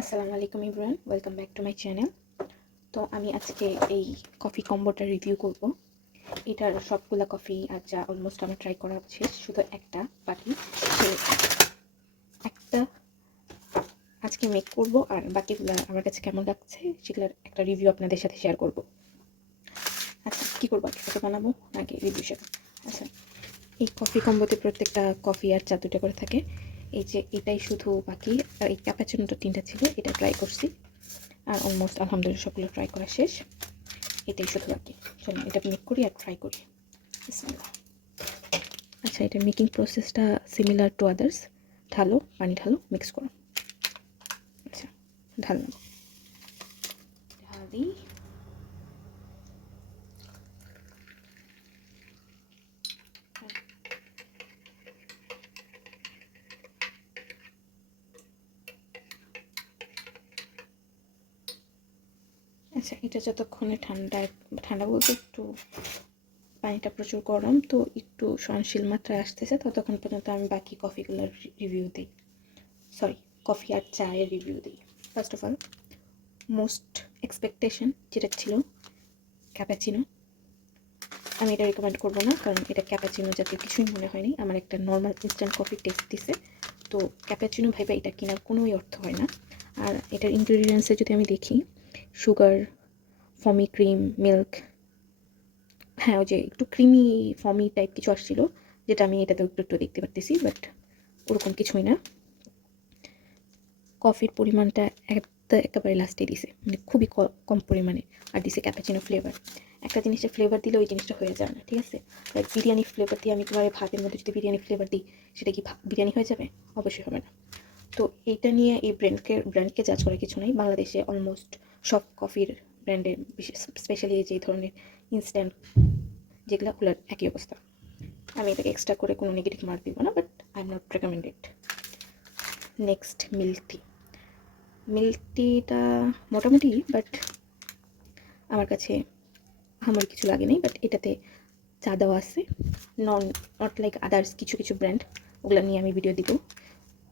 আসসালামু আলাইকুম everyone, welcome back to my channel. তো আমি আজকে এই কফি কম্বোটা রিভিউ করব। এটার সবগুলা কফি আর চা অলমোস্ট আমার ট্রাই করা শেষ, শুধু একটা বাকি। সে একটা আজকে মেক করব, আর বাকিগুলো আমার কাছে কেমন লাগছে সেগুলোর একটা রিভিউ আপনাদের সাথে শেয়ার করব। আচ্ছা, কী করবো, এটা বানাবো নাকি রিভিউ শেয়ার? আচ্ছা, এই কফি কম্বোতে প্রত্যেকটা কফি আর চা দুটো করে থাকে। এই যে এটাই শুধু বাকি, আর এই ক্যাপাচিনোটা 3টা ছিল, এটা ট্রাই করছি আর অলমোস্ট আলহামদুলিল্লাহ সবগুলো ট্রাই করা শেষ। এটাই শুধু বাকি। চলুন এটা মেক করি আর ট্রাই করি। বিসমিল্লাহ। আচ্ছা, এটা মেকিং প্রসেসটা সিমিলার টু আদার্স। ঢালো, পানি ঢালো, মিক্স করো। আচ্ছা, ঢাললাম, ঢাল দিই। আচ্ছা, এটা যতক্ষণে ঠান্ডা বলতে একটু পানিটা প্রচুর গরম, তো একটু সহনশীল মাত্রায় আসতেছে, ততক্ষণ পর্যন্ত আমি বাকি কফিগুলোর রিভিউ দিই। সরি, কফি আর চায়ের রিভিউ দিই। First of all, most expectation যেটা ছিল ক্যাপাচিনো, আমি এটা রেকমেন্ড করবো না, কারণ এটা ক্যাপাচিনো জাতীয় কিছুই মনে হয়নি। আমার একটা নর্মাল ইনস্ট্যান্ট কফি টেস্ট দিছে, তো ক্যাপাচিনো ভাইবা এটা কেনার কোনোই অর্থ হয় না। আর এটার ইনগ্রিডিয়েন্টসে যদি আমি দেখি, সুগার, ফমি ক্রিম, মিল্ক, হ্যাঁ ওই যে একটু ক্রিমি ফমি টাইপ কিছু আসছিলো, যেটা আমি এটাতে একটু একটু দেখতে পারতেছি, বাট ওরকম কিছুই না। কফির পরিমাণটা একেবারে লাস্টে দিছে, মানে খুবই কম পরিমাণে, আর দিছে ক্যাপাচিনো ফ্লেভার। একটা জিনিসের ফ্লেভার দিলে ওই জিনিসটা হয়ে যায় না, ঠিক আছে? লাইক বিরিয়ানি ফ্লেভার দিয়ে আমি তোমার ভাতের মধ্যে যদি বিরিয়ানি ফ্লেভার দিই, সেটা কি বিরিয়ানি হয়ে যাবে? অবশ্যই হবে না। তো এইটা নিয়ে এই ব্র্যান্ডকে জাজ করার কিছু নাই। বাংলাদেশে অলমোস্ট সব কফির ব্র্যান্ডের, বিশেষ স্পেশালি যে ধরনের ইনস্ট্যান্ট যেগুলো, ওগুলোর একই অবস্থা। আমি এটাকে এক্সট্রা করে কোনো নেগেটিভ মার্ক দিব না, but I am not recommended. Next, milk টিটা মোটামুটি, বাট আমার কাছে আমার কিছু লাগে নাই। বাট এটাতে চা দেওয়া আছে, নট লাইক আদার্স কিছু কিছু ব্র্যান্ড, ওগুলো নিয়ে আমি ভিডিও দিব,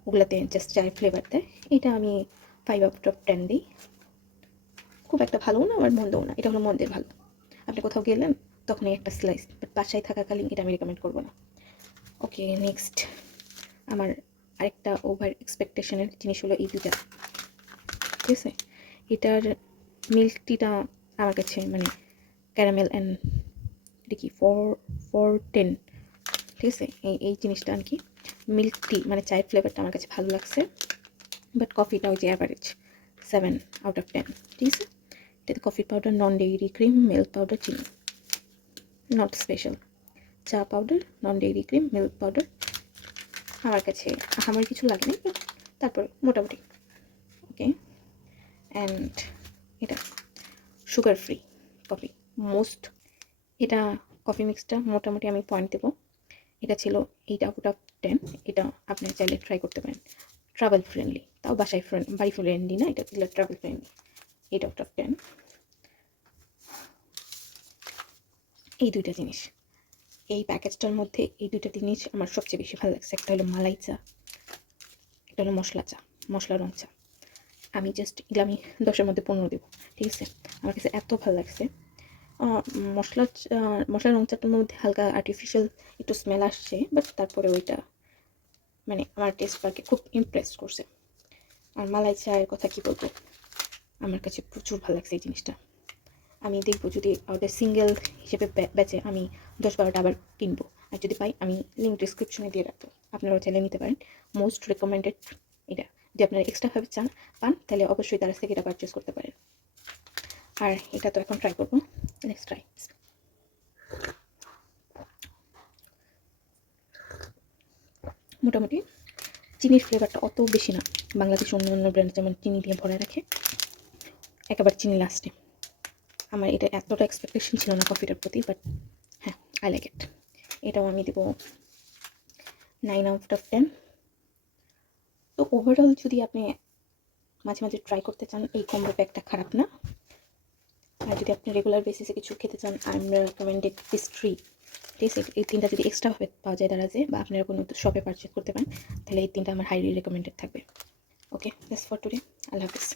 ওগুলোতে জাস্ট চায়ের ফ্লেভার দেয়। এটা আমি 5/10 দিই। খুব একটা ভালোও না, আবার মন্দও না, এটা হলো মন্দের ভালো। আপনি কোথাও গেলেন তখনই একটা স্লাইস, বাট বাসায় থাকাকালীন এটা আমি রেকমেন্ড করবো না। ওকে, নেক্সট, আমার আরেকটা ওভার এক্সপেকটেশনের জিনিস হলো এই দুটা, ঠিক আছে? এটার মিল্ক টিটা আমার কাছে মানে ক্যারামেল অ্যান্ড এটা কি 410, ঠিক আছে? এই জিনিসটা আর কি, মিল্ক টি মানে চায়ের ফ্লেভারটা আমার কাছে ভালো লাগছে, বাট কফিটা ওই যে অ্যাভারেজ 7/10, ঠিক আছে? এটাতে কফি পাউডার, নন ডেইরি ক্রিম, মিল্ক পাউডার, চিনি, নট স্পেশাল। চা পাউডার, নন ডেইরি ক্রিম, মিল্ক পাউডার, আমার কাছে আমার কিছু লাগেনি, বাট তারপর মোটামুটি ওকে। অ্যান্ড এটা সুগার ফ্রি কফি, মোস্ট, এটা কফি মিক্সটা মোটামুটি আমি পয়েন্ট দেবো। এটা ছিল 8/10। এটা আপনি চাইলে ট্রাই করতে পারেন। ট্রাভেল ফ্রেন্ডলি, তাও বাড়ি ফ্রেন্ডলি না, এটা ট্রাভেল ফ্রেন্ডলি। 8/10। এই দুইটা জিনিস, এই প্যাকেজটার মধ্যে এই দুইটা জিনিস আমার সবচেয়ে বেশি ভালো লাগছে। একটা হলো মালাই চা, একটা হলো মশলা চা, মশলা রং চা। আমি জাস্ট এগুলো আমি 10-এর মধ্যে 15 দেবো, ঠিক আছে? আমার কাছে এত ভালো লাগছে। মশলা রং চাটার মধ্যে হালকা আর্টিফিশিয়াল একটু স্মেল আসছে, বাট তারপরে ওইটা মানে আমার টেস্ট বারকে খুব ইমপ্রেস করছে। আর মালাই চায়ের কথা কি বলবো, আমার কাছে প্রচুর ভালো লাগছে এই জিনিসটা। আমি দেখবো যদি ওদের সিঙ্গেল হিসেবে বেচে, আমি 10-12টা আবার কিনবো, আর যদি পাই আমি লিঙ্ক ডিসক্রিপশনে দিয়ে রাখবো, আপনারাও চাইলে নিতে পারেন। মোস্ট রেকমেন্ডেড এটা, যদি আপনারা এক্সট্রাভাবে পান তাহলে অবশ্যই তার থেকে এটা পারচেস করতে পারেন। আর এটা তো এখন ট্রাই করবো, নেক্সট ট্রাই। মোটামুটি চিনির ফ্লেভারটা অত বেশি না। বাংলাদেশ অন্য ব্র্যান্ড যেমন চিনি দিয়ে ভরে রাখে, একেবারে চিনি লাস্টে। আমার এটা এতটা এক্সপেকটেশন ছিল না কফিটার প্রতি, বাট হ্যাঁ, আই লাইক ইট। এটাও আমি দেবো 9/10। তো ওভারঅল যদি আপনি মাঝে মাঝে ট্রাই করতে চান, এই কম্বো প্যাকটা খারাপ না। আর যদি আপনি রেগুলার বেসিসে কিছু খেতে চান, আই এম রেকমেন্ডেড পেস্ট্রি, ঠিক আছে? এই 3টা যদি এক্সট্রাভাবে পাওয়া যায় দারাজে, বা আপনারা কোনো শপে পারচেস করতে পারেন, তাহলে এই 3টা আমার হাইলি রেকমেন্ডেড থাকবে। Okay, that's for today. Allah Hafiz.